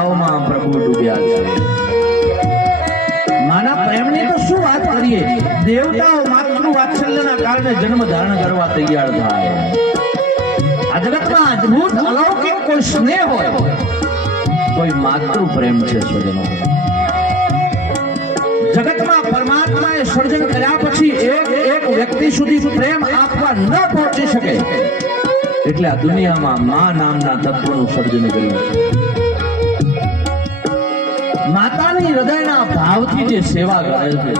ભાવમાં પ્રભુ ડૂબ્યા છે. માના પ્રેમની તો શું વાત કરીએ, દેવતાઓ માતૃ વાત્સલ્યના કારણે જન્મ ધારણ કરવા તૈયાર થાય. આ જગતમાં અદ્ભુત અલૌકિક કોઈ સ્નેહ હોય કોઈ માતૃ પ્રેમ છે સ્વજનો. જગતમાં પરમાત્માએ સર્જન કર્યા પછી એક વ્યક્તિ સુધી પ્રેમ આપવા ન પહોંચી શકે એટલે આ દુનિયામાં મા નામના તત્વનું સર્જન કર્યું છે. માતાની હૃદયના ભાવથી જે સેવા કરે છે,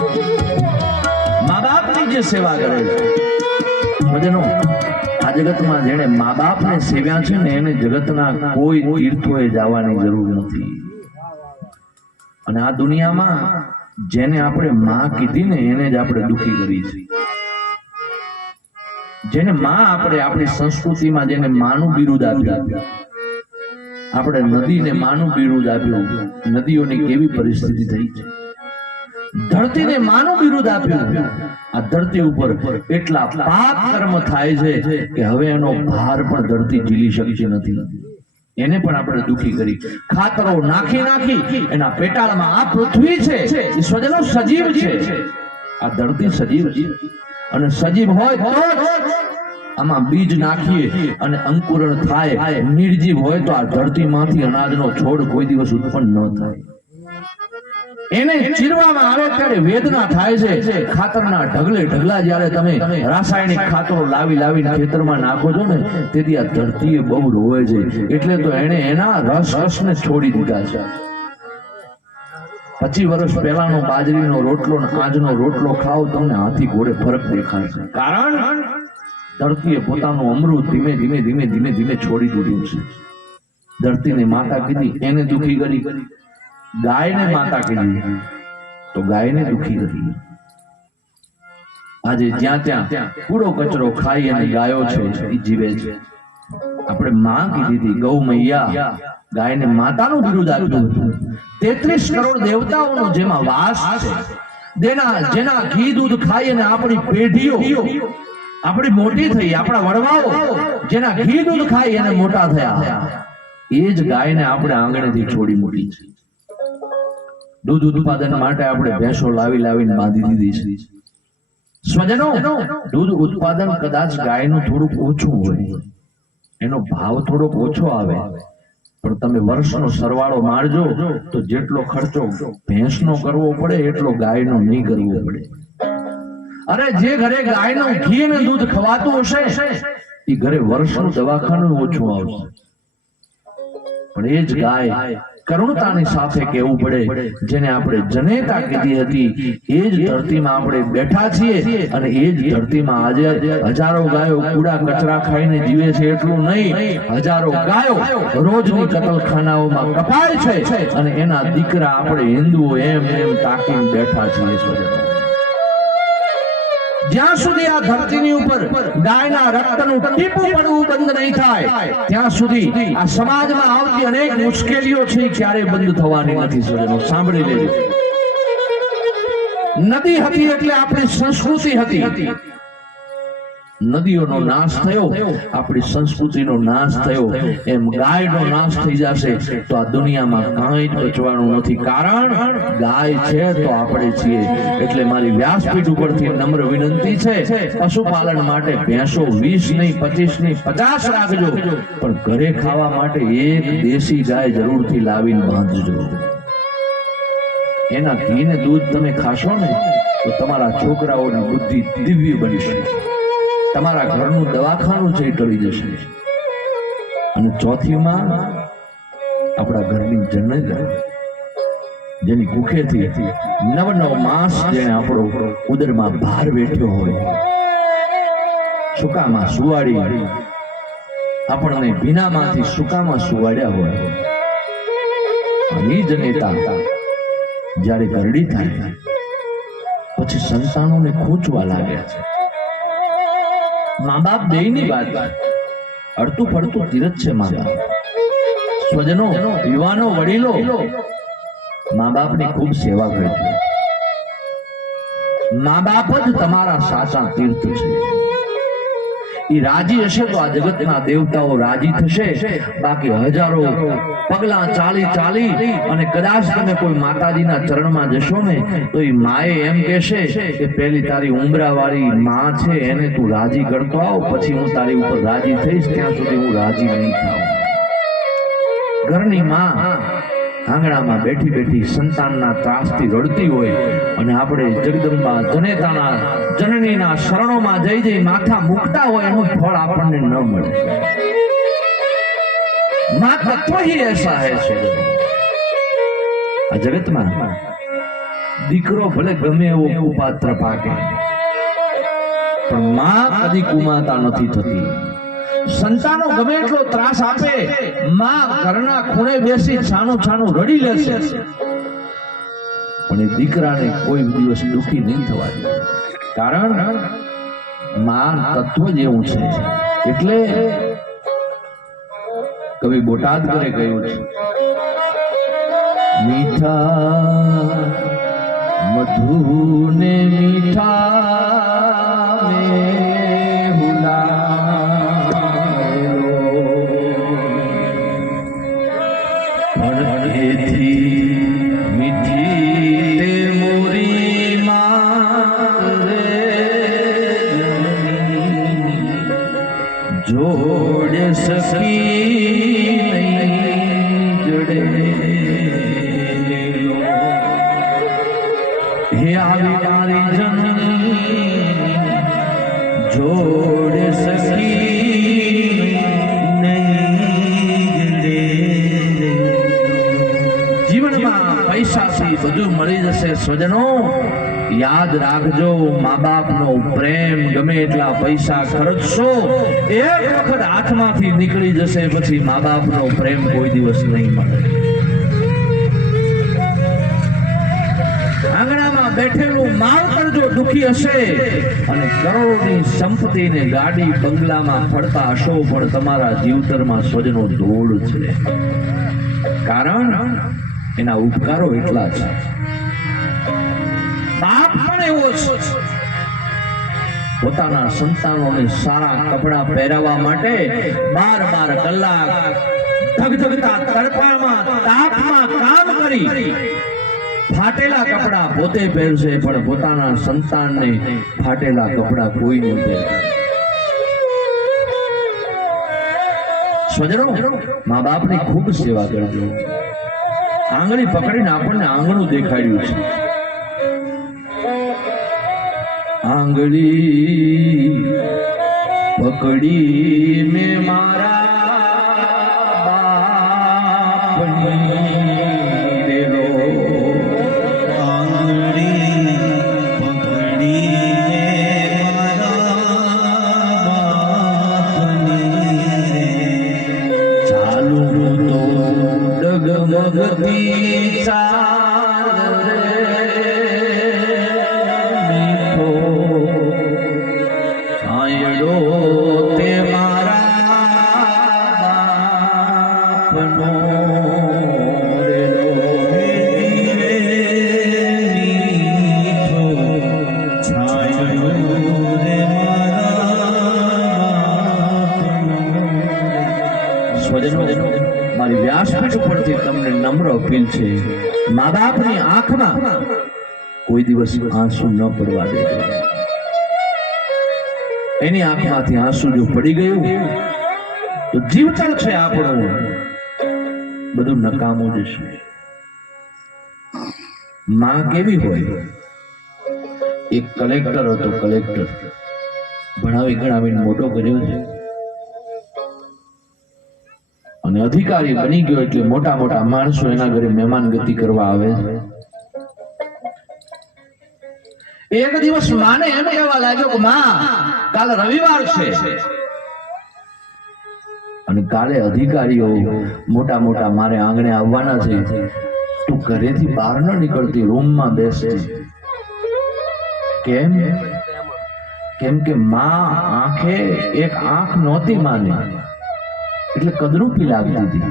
મા બાપની જે સેવા કરે છે સ્વજનો, આ જગતમાં જેણે મા બાપને સેવ્યા છે ને એને જગતના કોઈ તીર્થોએ જવાની જરૂર નથી. અને આ દુનિયામાં જેને આપણે માં કીધી ને એને જ આપણે દુખી કરી છે. જેને માં આપણે આપણી સંસ્કૃતિમાં જેને માનું બિરુદ આપ્યું, આપણે નદીને માનું બિરુદ આપ્યું, નદીઓની કેવી પરિસ્થિતિ થઈ છે. ધરતીને માનું બિરુદ આપ્યું, આ ધરતી ઉપર એટલા પાપ કર્મ થાય છે કે હવે એનો ભાર પણ ધરતી ઝીલી શકતી નથી. એને પણ આપણે દુખી કરી, ખાતરો નાખી એના પેટાળમાં આ પૃથ્વી છે એ સ્વજનો સજીવ છે. આ ધરતી સજીવ છે અને સજીવ હોય તો આમાં બીજ નાખીએ અને અંકુરણ થાય. નિર્જીવ હોય તો આ ધરતીમાંથી અનાજનો છોડ કોઈ દિવસ ઉત્પન્ન ન થાય. એને ચીરવામાં આવે ત્યારે વેદના થાય છે. ખાતરના ઢગલે ઢગલા જ્યારે તમે રાસાયણિક ખાતરો લાવીને ખેતરમાં નાખો છો ને તેથી આ ધરતીએ બહુ રોવે છે. એટલે તો એને એના રસને છોડી દીધા છે. 25 વર્ષ પહેલાનો બાજરીનો રોટલો અને આજનો રોટલો ખાઓ તમને હાથી ઘોડે ફરક દેખાય છે. કારણ ધરતીએ પોતાનું અમૃત ધીમે ધીમે છોડી દીધું છે. ધરતીને માતા કીધી એને દુખી કરી, ગાયને માતા કીધી તો ગાયને દુખી કરી. આજે જ્યાં ત્યાં કૂડો કચરો ખાઈ અને ગાયો છે એ જીવે છે. આપણે માં કીધી હતી, ગૌ મૈયા, ગાયને માતાનું બિરુદ આપ્યું હતું. 33 કરોડ દેવતાઓનો જેમાં વાસ છે, જેના ઘી દૂધ ખાઈ અને આપણી પેઢીઓ આપણી મોટી થઈ, આપણા વડવાઓ જેના ઘી દૂધ ખાઈ અને મોટા થયા, એ જ ગાયને આપણે આંગણેથી છોડી મૂકી છે. દૂધ ઉત્પાદન માટે આપણે ભેંસો લાવીને બાંધી દીધી છે. સ્વજનો, દૂધ ઉત્પાદન કદાચ ગાયનું થોડુંક ઓછું હોય, એનો ભાવ થોડોક ઓછો આવે, પણ તમે વર્ષનો સરવાળો મારજો તો જેટલો ખર્ચો ભેંસનો કરવો પડે એટલો ગાયનો નહીં કરવો પડે. અરે જે ઘરે ગાયનું ઘી અને દૂધ ખવાતું હશે એ ઘરે વર્ષનું દવાખાનું ઓછું આવશે. પણ એ જ ગાય કરુણતાની સાથે કહેવું પડે, જેને આપણે જનેતા કીધી હતી, એ જ ધરતીમાં આપણે બેઠા છીએ અને એ જ ધરતીમાં આજે હજારો ગાયો કૂડા કચરા ખાઈને જીવે છે. એટલું નહીં, હજારો ગાયો રોજની કતલખાનાઓમાં કપાય છે અને એના દીકરા આપણે હિન્દુઓ એમ તાકીને બેઠા છીએ. જ્યાં સુધી આ ધરતીની ઉપર ગાયના રક્તનું ટીપું પડવું બંધ નહીં થાય ત્યાં સુધી આ સમાજમાં આવતી અનેક મુશ્કેલીઓ છે ક્યારે બંધ થવાની નથી. સ્વજનો સાંભળી લેજો, નદી હતી એટલે આપણી સંસ્કૃતિ હતી. નદીઓનો નાશ થયો, આપણી સંસ્કૃતિનો નાશ થયો. એમ ગાયનો નાશ થઈ જશે તો આ દુનિયામાં કાંઈ જ બચવાનું નથી. કારણ ગાય છે તો આપણે છીએ. એટલે મારી વ્યાસપીઠ ઉપરથી નમ્ર વિનંતી છે, પશુપાલન માટે ભેંસો 20 નહીં, 25 નહીં, 50 રાખજો, પણ ઘરે ખાવા માટે એક દેશી ગાય જરૂરથી લાવીને બાંધજો. એના ઘી ને દૂધ તમે ખાશો ને તો તમારા છોકરાઓની બુદ્ધિ દિવ્ય બનશે, તમારા ઘરનું દવાખાનું છે ટળી જશે. અને ચોથીમાં આપણા ઘરની જનતા જેની ભૂખેથી 9 માસ જેને આપણો ઉદરમાં ભાર વેઠ્યો હોય, સુકામાં સુવાડી આપણને ભીનામાંથી સુકામાં સુવાડ્યા હોય, એ જનેતા જ્યારે ગરડી થાય પછી સંતાનોને ખૂંચવા લાગ્યા છે. મા બાપ બેયની વાત અડતું પડતું તીરથ છે. મા બાપ, સ્વજનો, યુવાનો, વડીલો મા બાપની ખૂબ સેવા કરજો. મા બાપ જ તમારા સાચા તીર્થ છે. એ રાજી હશે તો આ જગતના દેવતાઓ રાજી થશે, બાકી હજારો પગલા ચાલી ચાલી અને કદાચ તમે કોઈ માતાજીના ચરણમાં જશો ને તો એ માએ એમ કહેશે કે પેલી તારી ઉંબરા વાળી માં છે એને તું રાજી કરતો આવ, પછી હું તારી ઉપર રાજી થઈશ, ત્યાં સુધી હું રાજી નહીં થાઉં. ઘરની માં આંગણામાં બેઠી બેઠી સંતાનના ત્રાસથી રડતી હોય અને આપણે જગદંબા જનેતાના જનનીના શરણોમાં જઈ જઈ માથા મૂકતા હોય એનું ફળ આપણને ન મળે. માં તત્વ ही ऐसा है છે. આ જગતમાં દીકરો ભલે ગમે એવો કુપાત્ર પાકે પણ માં કદી કુમાતા નથી થતી. સંતાનો ગમે એટલો ત્રાસ આપે, માં ઘરના ખૂણે બેસી છાનું છાનું રડી લેશે પણ એ દીકરાને કોઈ દિવસ દુખી નહીં થવા દે, કારણ માં તત્વ જ એવું છે. એટલે કવિ બોટાદ કરે કહ્યું છે, મીઠા મધુ ને મીઠા જોડ સકી નહીં જડે હે આવી તારી જનની જોડ સકી નહીં જડે. જીવનમાં પૈસાથી બધું મળી જશે સ્વજનો, યાદ રાખજો મા બાપનો પ્રેમ ગમે એટલા પૈસા ખર્ચશો એક વખત હાથમાંથી નીકળી જશે, પછી મા બાપનો પ્રેમ કોઈ દિવસ નહીં મળે. આંગણામાં બેઠેલું માવતર જો દુખી હશે અને કરોડોની સંપત્તિને ગાડી બંગલામાં ફરતા હશો પણ તમારા જીવતરમાં સ્વજનો દોડ છે, કારણ એના ઉપકારો એટલા છે. બાપ પણ એવો છે, પોતાના સંતાનોને સારા કપડા પહેરાવવા માટે 12 કલાક ધગધગતા તડકામાં તાપમાં કામ કરી ફાટેલા કપડા પોતે પહેરશે પણ પોતાના સંતાનને ફાટેલા કપડા કોઈ નહીં પહેરે. સ્વજનો, મા બાપની ખૂબ સેવા કરજો. આંગળી પકડીને આપણને આંગણું દેખાડ્યું છે. આંગળી પકડીને મારા બાપની રેલો, આંગળી પકડીને મારા બાપની ચાલુ તો ડગમગતી ચાલ રે તે મારા બાપનો રેલો ધીરે મીઠો છાયો રે મારા. સ્વજનો, મારી વ્યાસપીઠ ઉપરથી તમને નમ્ર અપીલ છે, મા બાપની આંખમાં કોઈ દિવસ આંસુ ન પડવા દેજો. એની આંખમાંથી આંસુ જો પડી ગયું તો જીવતર છે આપણું બધું નકામું જશે. માં કેવી હોય? એક કલેક્ટર હતો, કલેક્ટર ભણાવી ગણાવીને મોટો કર્યો છે અને અધિકારી બની ગયો એટલે મોટા મોટા માણસો એના ઘરે મહેમાન ગતિ કરવા આવે છે. એક દિવસ માને એમ કહેવા લાગ્યો કે માં કાલે રવિવાર છે અને કાલે અધિકારીઓ મોટા મોટા મારે આંગણે આવવાના છે, તું ઘરેથી બહાર ન નીકળતી, રૂમમાં બેસતી. કેમ? કેમ કે માં આંખે એક આંખ નહોતી માને એટલે કદરૂપી લાગતી હતી.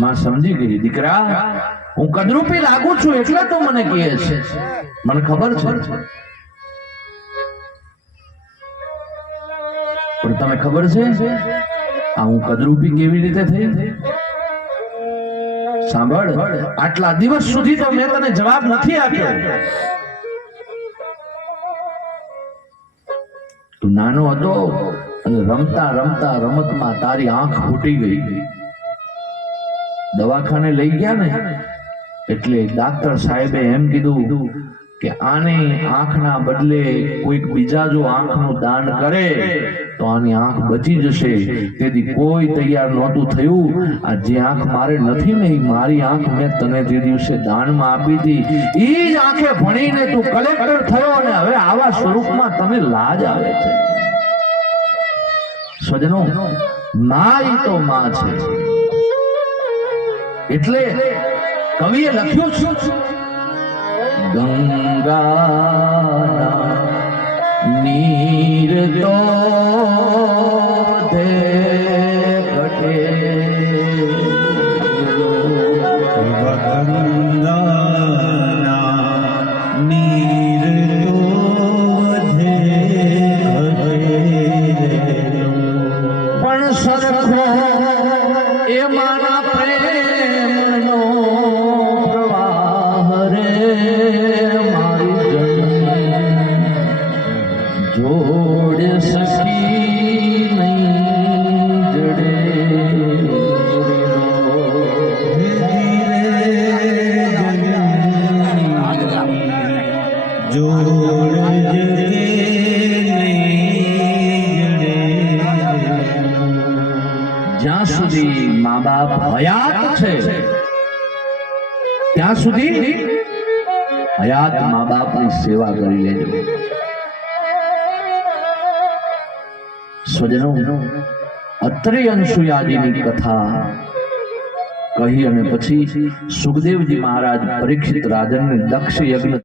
માં સમજી ગઈ, દીકરા હું કદરૂપી લાગુ છું એટલે તો મને કહે છે, મને ખબર છે. તમે ખબર છે આ હું કદરૂપી કેવી રીતે થઈ? સાંભળ, આટલા દિવસ સુધી તો મેં તને જવાબ નથી આપ્યો. તું નાનો હતો અને રમતા રમતા રમતમાં તારી આંખ ફૂટી ગઈ. દવાખાને લઈ ગયા ને એટલે ડાક્ટર સાહેબે એમ કીધું કે આને આંખના બદલે કોઈક બીજા જો આંખનું દાન કરે તો આની આંખ બચી જશે. તેથી કોઈ તૈયાર નહોતું થયું. આ જે આંખ મારે નથી ને એ મારી આંખ મેં તને તે દિવસે દાનમાં આપી હતી. એ જ આંખે ભણીને તું કલેક્ટર થયો અને હવે આવા સ્વરૂપમાં તને લાજ આવે છે. સ્વજનો, માં ઈ તો માં છે. એટલે કવિએ લખ્યું છે ગંગા નીર તો ધે ઘટે પણ સરખો એ માના પ્રેમનો પ્રવાહ રે મારી જન જોડ સકી નહીં જડે જ્યાં સુધી મા બાપ હયાત છે ત્યાં સુધી હયાત મા બાપની સેવા કરી લેજો. સ્વજનો, અત્રે અનસુયાજીની કથા કહી અને પછી સુખદેવજી મહારાજ પરીક્ષિત રાજનને દક્ષ યજ્ઞ